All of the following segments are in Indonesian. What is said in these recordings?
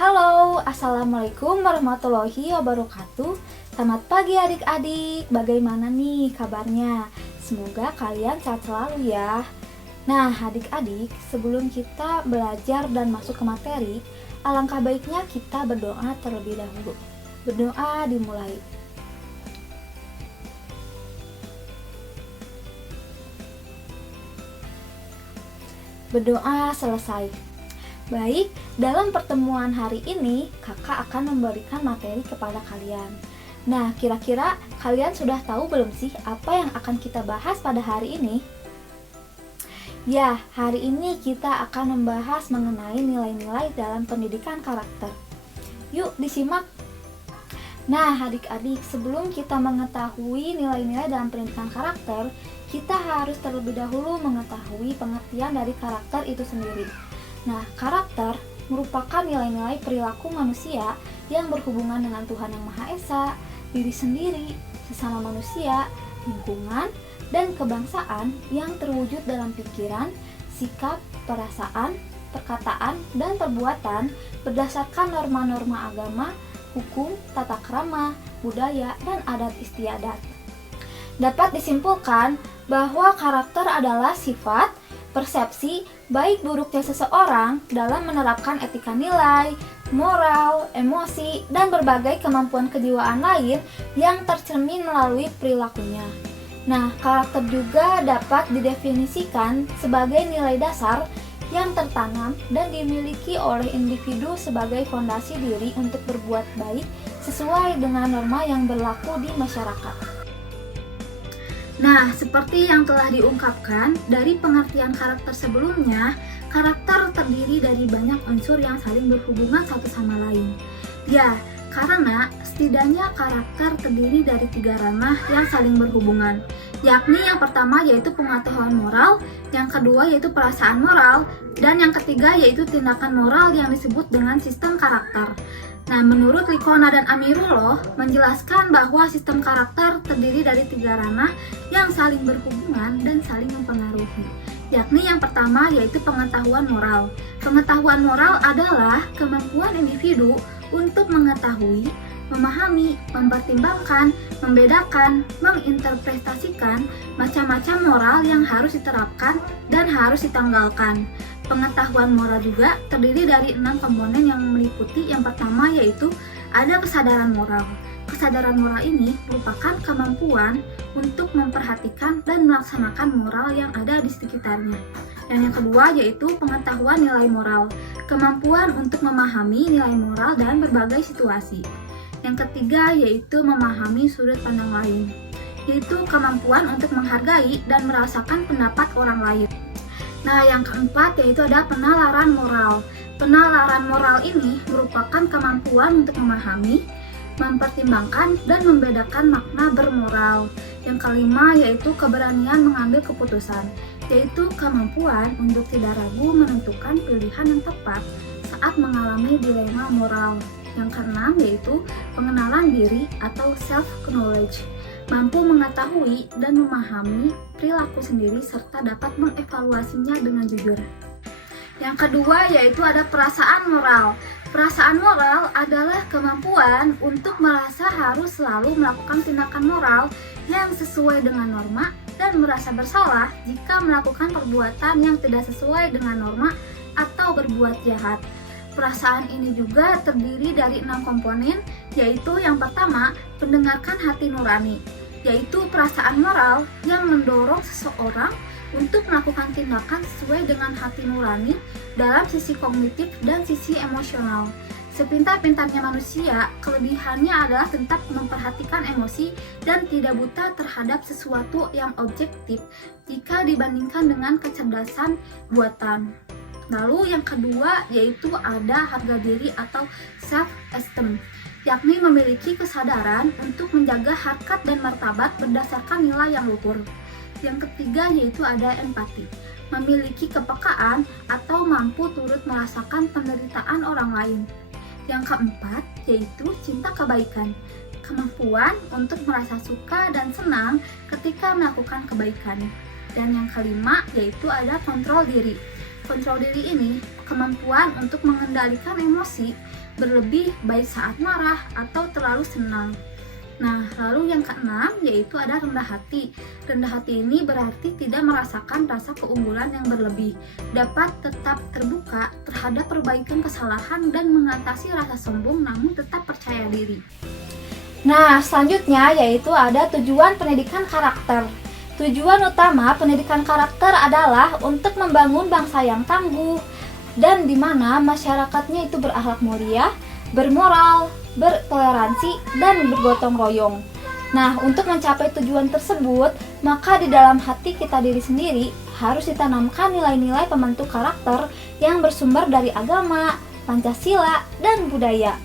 Halo, Assalamualaikum warahmatullahi wabarakatuh. Selamat pagi adik-adik, bagaimana nih kabarnya? Semoga kalian sehat selalu ya. Nah adik-adik, sebelum kita belajar dan masuk ke materi, alangkah baiknya kita berdoa terlebih dahulu. Berdoa dimulai. Berdoa selesai. Baik, dalam pertemuan hari ini, kakak akan memberikan materi kepada kalian. Nah, kira-kira kalian sudah tahu belum sih apa yang akan kita bahas pada hari ini? Ya, hari ini kita akan membahas mengenai nilai-nilai dalam pendidikan karakter. Yuk, disimak. Nah, adik-adik, sebelum kita mengetahui nilai-nilai dalam pendidikan karakter, kita harus terlebih dahulu mengetahui pengertian dari karakter itu sendiri. Nah, karakter merupakan nilai-nilai perilaku manusia yang berhubungan dengan Tuhan Yang Maha Esa, diri sendiri, sesama manusia, lingkungan, dan kebangsaan yang terwujud dalam pikiran, sikap, perasaan, perkataan, dan perbuatan berdasarkan norma-norma agama, hukum, tata krama, budaya, dan adat istiadat. Dapat disimpulkan bahwa karakter adalah sifat, persepsi, baik buruknya seseorang dalam menerapkan etika nilai, moral, emosi, dan berbagai kemampuan kejiwaan lain yang tercermin melalui perilakunya. Nah, karakter juga dapat didefinisikan sebagai nilai dasar yang tertanam dan dimiliki oleh individu sebagai fondasi diri untuk berbuat baik sesuai dengan norma yang berlaku di masyarakat. Nah, seperti yang telah diungkapkan dari pengertian karakter sebelumnya, karakter terdiri dari banyak unsur yang saling berhubungan satu sama lain. Ya, karena setidaknya karakter terdiri dari 3 ranah yang saling berhubungan, yakni yang pertama yaitu pengetahuan moral, yang kedua yaitu perasaan moral, dan yang ketiga yaitu tindakan moral yang disebut dengan sistem karakter. Nah, menurut Likona dan Amirullah menjelaskan bahwa sistem karakter terdiri dari 3 ranah yang saling berhubungan dan saling mempengaruhi. Yakni yang pertama yaitu pengetahuan moral. Pengetahuan moral adalah kemampuan individu untuk mengetahui, memahami, mempertimbangkan, membedakan, menginterpretasikan macam-macam moral yang harus diterapkan dan harus ditanggalkan. Pengetahuan moral juga terdiri dari 6 komponen yang meliputi yang pertama yaitu ada kesadaran moral. Kesadaran moral ini merupakan kemampuan untuk memperhatikan dan melaksanakan moral yang ada di sekitarnya. Dan yang kedua yaitu pengetahuan nilai moral. Kemampuan untuk memahami nilai moral dalam berbagai situasi. Yang ketiga yaitu memahami sudut pandang lain, yaitu kemampuan untuk menghargai dan merasakan pendapat orang lain. Nah, yang keempat yaitu ada penalaran moral. Penalaran moral ini merupakan kemampuan untuk memahami, mempertimbangkan, dan membedakan makna bermoral. Yang kelima yaitu keberanian mengambil keputusan, yaitu kemampuan untuk tidak ragu menentukan pilihan yang tepat saat mengalami dilema moral. Yang keenam yaitu pengenalan diri atau self-knowledge, mampu mengetahui dan memahami perilaku sendiri serta dapat mengevaluasinya dengan jujur. Yang kedua yaitu ada perasaan moral. Perasaan moral adalah kemampuan untuk merasa harus selalu melakukan tindakan moral yang sesuai dengan norma dan merasa bersalah jika melakukan perbuatan yang tidak sesuai dengan norma atau berbuat jahat. Perasaan ini juga terdiri dari 6 komponen, yaitu yang pertama, mendengarkan hati nurani, yaitu perasaan moral yang mendorong seseorang untuk melakukan tindakan sesuai dengan hati nurani dalam sisi kognitif dan sisi emosional. Sepintar-pintarnya manusia, kelebihannya adalah tetap memperhatikan emosi dan tidak buta terhadap sesuatu yang objektif jika dibandingkan dengan kecerdasan buatan. Lalu yang kedua yaitu ada harga diri atau self-esteem, yakni memiliki kesadaran untuk menjaga harkat dan martabat berdasarkan nilai yang luhur. Yang ketiga yaitu ada empati, memiliki kepekaan atau mampu turut merasakan penderitaan orang lain. Yang keempat yaitu cinta kebaikan, kemampuan untuk merasa suka dan senang ketika melakukan kebaikan. Dan yang kelima yaitu ada kontrol diri. Kontrol diri ini kemampuan untuk mengendalikan emosi, berlebih baik saat marah atau terlalu senang. Nah, lalu yang keenam yaitu ada rendah hati. Rendah hati ini berarti tidak merasakan rasa keunggulan yang berlebih, dapat tetap terbuka terhadap perbaikan kesalahan dan mengatasi rasa sombong namun tetap percaya diri. Nah, selanjutnya yaitu ada tujuan pendidikan karakter. Tujuan utama pendidikan karakter adalah untuk membangun bangsa yang tangguh dan di mana masyarakatnya itu berakhlak mulia, bermoral, bertoleransi, dan bergotong royong. Nah, untuk mencapai tujuan tersebut, maka di dalam hati kita diri sendiri harus ditanamkan nilai-nilai pembentuk karakter yang bersumber dari agama, Pancasila, dan budaya.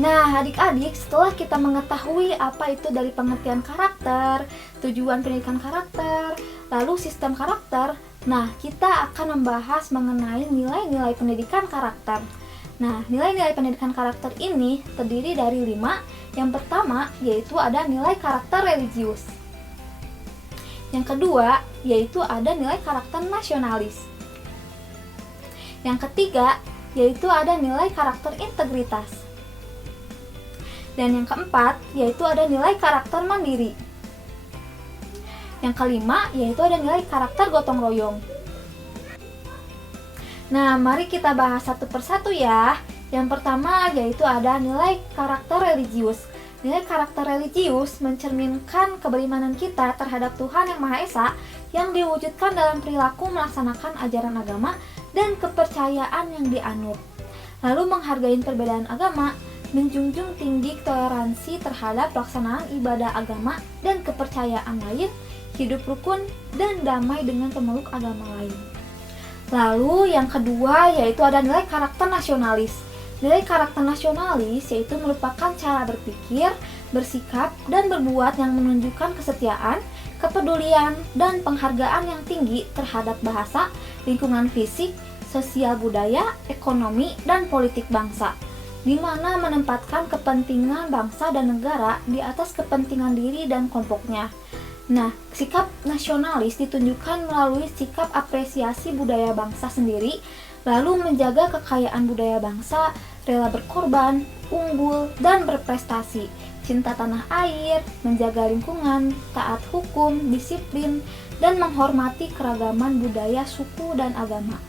Nah, adik-adik, setelah kita mengetahui apa itu dari pengertian karakter, tujuan pendidikan karakter, lalu sistem karakter, nah, kita akan membahas mengenai nilai-nilai pendidikan karakter. Nah, nilai-nilai pendidikan karakter ini terdiri dari 5. Yang pertama, yaitu ada nilai karakter religius. Yang kedua, yaitu ada nilai karakter nasionalis. Yang ketiga, yaitu ada nilai karakter integritas. Dan yang keempat, yaitu ada nilai karakter mandiri. Yang kelima, yaitu ada nilai karakter gotong royong. Nah, mari kita bahas satu persatu ya. Yang pertama, yaitu ada nilai karakter religius. Nilai karakter religius mencerminkan keberimanan kita terhadap Tuhan Yang Maha Esa yang diwujudkan dalam perilaku melaksanakan ajaran agama dan kepercayaan yang dianut. Lalu menghargai perbedaan agama, menjunjung tinggi toleransi terhadap pelaksanaan ibadah agama dan kepercayaan lain, hidup rukun, dan damai dengan pemeluk agama lain. Lalu yang kedua yaitu ada nilai karakter nasionalis. Nilai karakter nasionalis yaitu merupakan cara berpikir, bersikap, dan berbuat yang menunjukkan kesetiaan, kepedulian, dan penghargaan yang tinggi terhadap bahasa, lingkungan fisik, sosial budaya, ekonomi, dan politik bangsa, di mana menempatkan kepentingan bangsa dan negara di atas kepentingan diri dan kelompoknya. Nah, sikap nasionalis ditunjukkan melalui sikap apresiasi budaya bangsa sendiri, lalu menjaga kekayaan budaya bangsa, rela berkorban, unggul, dan berprestasi, cinta tanah air, menjaga lingkungan, taat hukum, disiplin, dan menghormati keragaman budaya, suku, dan agama.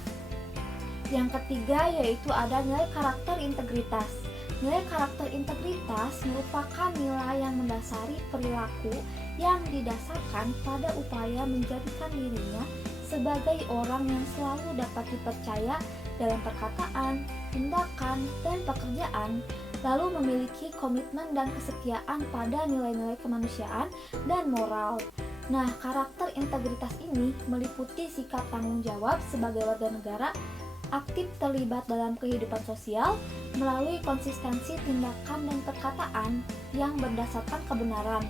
Yang ketiga yaitu ada nilai karakter integritas. Nilai karakter integritas merupakan nilai yang mendasari perilaku yang didasarkan pada upaya menjadikan dirinya sebagai orang yang selalu dapat dipercaya dalam perkataan, tindakan, dan pekerjaan, lalu memiliki komitmen dan kesetiaan pada nilai-nilai kemanusiaan dan moral. Nah, karakter integritas ini meliputi sikap tanggung jawab sebagai warga negara, aktif terlibat dalam kehidupan sosial melalui konsistensi tindakan dan perkataan yang berdasarkan kebenaran.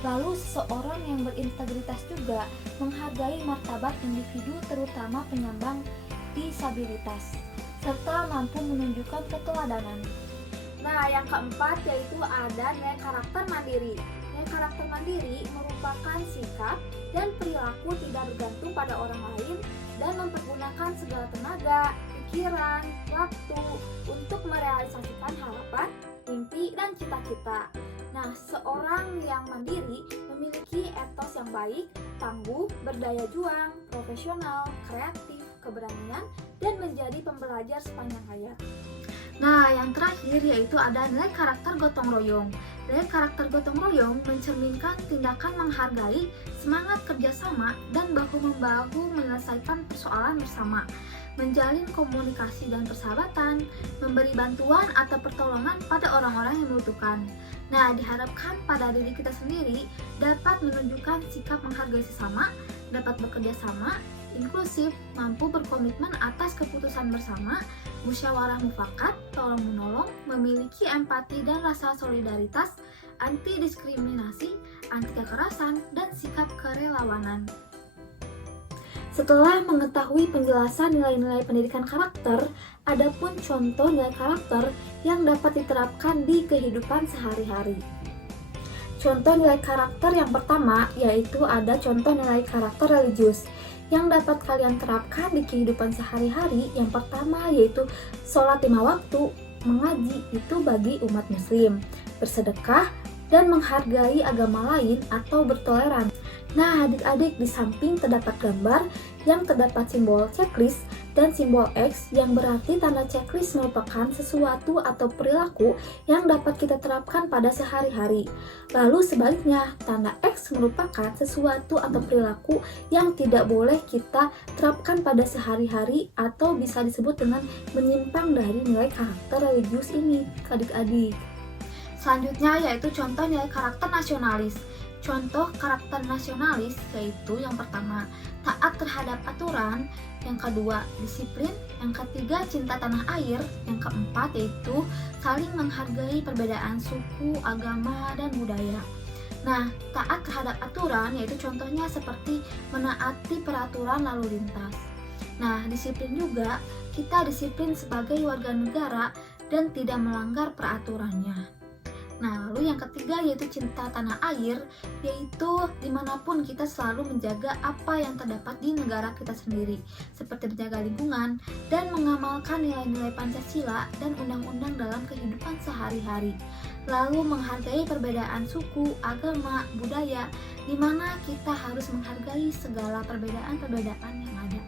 Lalu seseorang yang berintegritas juga menghargai martabat individu terutama penyandang disabilitas serta mampu menunjukkan keteladanan. Nah, yang keempat yaitu ada nilai karakter mandiri. Nilai karakter mandiri merupakan sikap dan perilaku tidak bergantung pada orang lain dan mempergunakan segala tenaga, pikiran, waktu untuk merealisasikan harapan, mimpi, dan cita-cita. Nah, seorang yang mandiri memiliki etos yang baik, tangguh, berdaya juang, profesional, kreatif, keberanian, dan menjadi pembelajar sepanjang hayat. Nah, yang terakhir yaitu ada nilai karakter gotong royong. Nilai karakter gotong royong mencerminkan tindakan menghargai, semangat kerjasama, dan bahu-membahu menyelesaikan persoalan bersama, menjalin komunikasi dan persahabatan, memberi bantuan atau pertolongan pada orang-orang yang membutuhkan. Nah, diharapkan pada diri kita sendiri dapat menunjukkan sikap menghargai sesama, dapat bekerja sama, inklusif, mampu berkomitmen atas keputusan bersama, musyawarah mufakat, tolong menolong, memiliki empati dan rasa solidaritas, anti diskriminasi, anti kekerasan, dan sikap kerelawanan. Setelah mengetahui penjelasan nilai-nilai pendidikan karakter, adapun contoh nilai karakter yang dapat diterapkan di kehidupan sehari-hari. Contoh nilai karakter yang pertama yaitu ada contoh nilai karakter religius yang dapat kalian terapkan di kehidupan sehari-hari. Yang pertama yaitu sholat 5 waktu, mengaji itu bagi umat muslim, bersedekah, dan menghargai agama lain atau bertoleransi. Nah, adik-adik, di samping terdapat gambar yang terdapat simbol checklist dan simbol X yang berarti tanda checklist merupakan sesuatu atau perilaku yang dapat kita terapkan pada sehari-hari. Lalu sebaliknya, tanda X merupakan sesuatu atau perilaku yang tidak boleh kita terapkan pada sehari-hari atau bisa disebut dengan menyimpang dari nilai karakter religius ini, adik-adik. Selanjutnya yaitu contoh nilai karakter nasionalis. Contoh karakter nasionalis yaitu yang pertama, taat terhadap aturan, yang kedua, disiplin, yang ketiga, cinta tanah air, yang keempat yaitu saling menghargai perbedaan suku, agama, dan budaya. Nah, taat terhadap aturan yaitu contohnya seperti menaati peraturan lalu lintas. Nah, disiplin juga, kita disiplin sebagai warga negara dan tidak melanggar peraturannya. Nah, lalu yang ketiga yaitu cinta tanah air, yaitu dimanapun kita selalu menjaga apa yang terdapat di negara kita sendiri, seperti menjaga lingkungan dan mengamalkan nilai-nilai Pancasila dan undang-undang dalam kehidupan sehari-hari. Lalu menghargai perbedaan suku, agama, budaya, di mana kita harus menghargai segala perbedaan-perbedaan yang ada.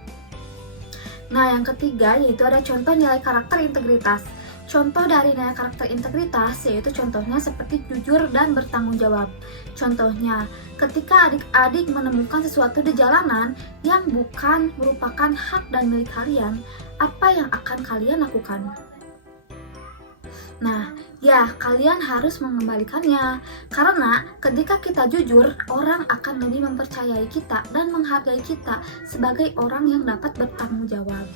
Nah, yang ketiga yaitu ada contoh nilai karakter integritas. Contoh dari nilai karakter integritas yaitu contohnya seperti jujur dan bertanggung jawab. Contohnya, ketika adik-adik menemukan sesuatu di jalanan yang bukan merupakan hak dan milik kalian, apa yang akan kalian lakukan? Nah, ya kalian harus mengembalikannya. Karena ketika kita jujur, orang akan lebih mempercayai kita dan menghargai kita sebagai orang yang dapat bertanggung jawab.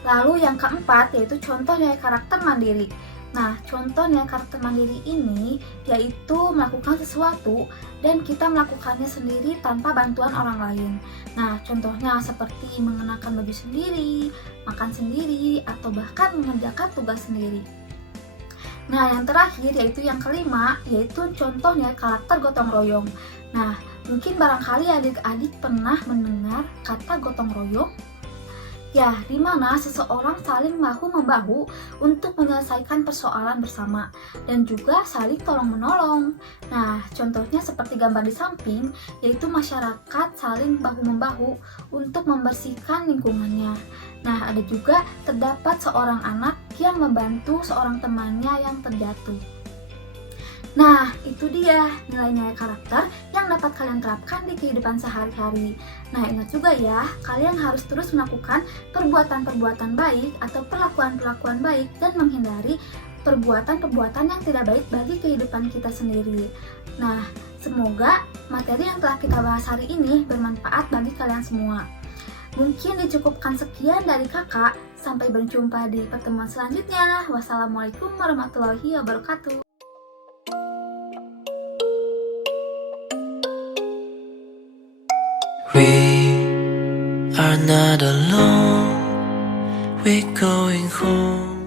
Lalu yang keempat yaitu contoh nilai karakter mandiri. Nah, contoh nilai karakter mandiri ini yaitu melakukan sesuatu dan kita melakukannya sendiri tanpa bantuan orang lain. Nah, contohnya seperti mengenakan baju sendiri, makan sendiri, atau bahkan mengerjakan tugas sendiri. Nah, yang terakhir yaitu yang kelima yaitu contoh nilai karakter gotong royong. Nah, mungkin barangkali adik-adik pernah mendengar kata gotong royong. Ya, di mana seseorang saling bahu-membahu untuk menyelesaikan persoalan bersama dan juga saling tolong-menolong. Nah, contohnya seperti gambar di samping, yaitu masyarakat saling bahu-membahu untuk membersihkan lingkungannya. Nah, ada juga terdapat seorang anak yang membantu seorang temannya yang terjatuh. Nah, itu dia nilai-nilai karakter yang dapat kalian terapkan di kehidupan sehari-hari. Nah, ingat juga ya, kalian harus terus melakukan perbuatan-perbuatan baik atau perlakuan-perlakuan baik dan menghindari perbuatan-perbuatan yang tidak baik bagi kehidupan kita sendiri. Nah, semoga materi yang telah kita bahas hari ini bermanfaat bagi kalian semua. Mungkin dicukupkan sekian dari kakak. Sampai berjumpa di pertemuan selanjutnya. Wassalamualaikum warahmatullahi wabarakatuh. We are not alone, we're going home.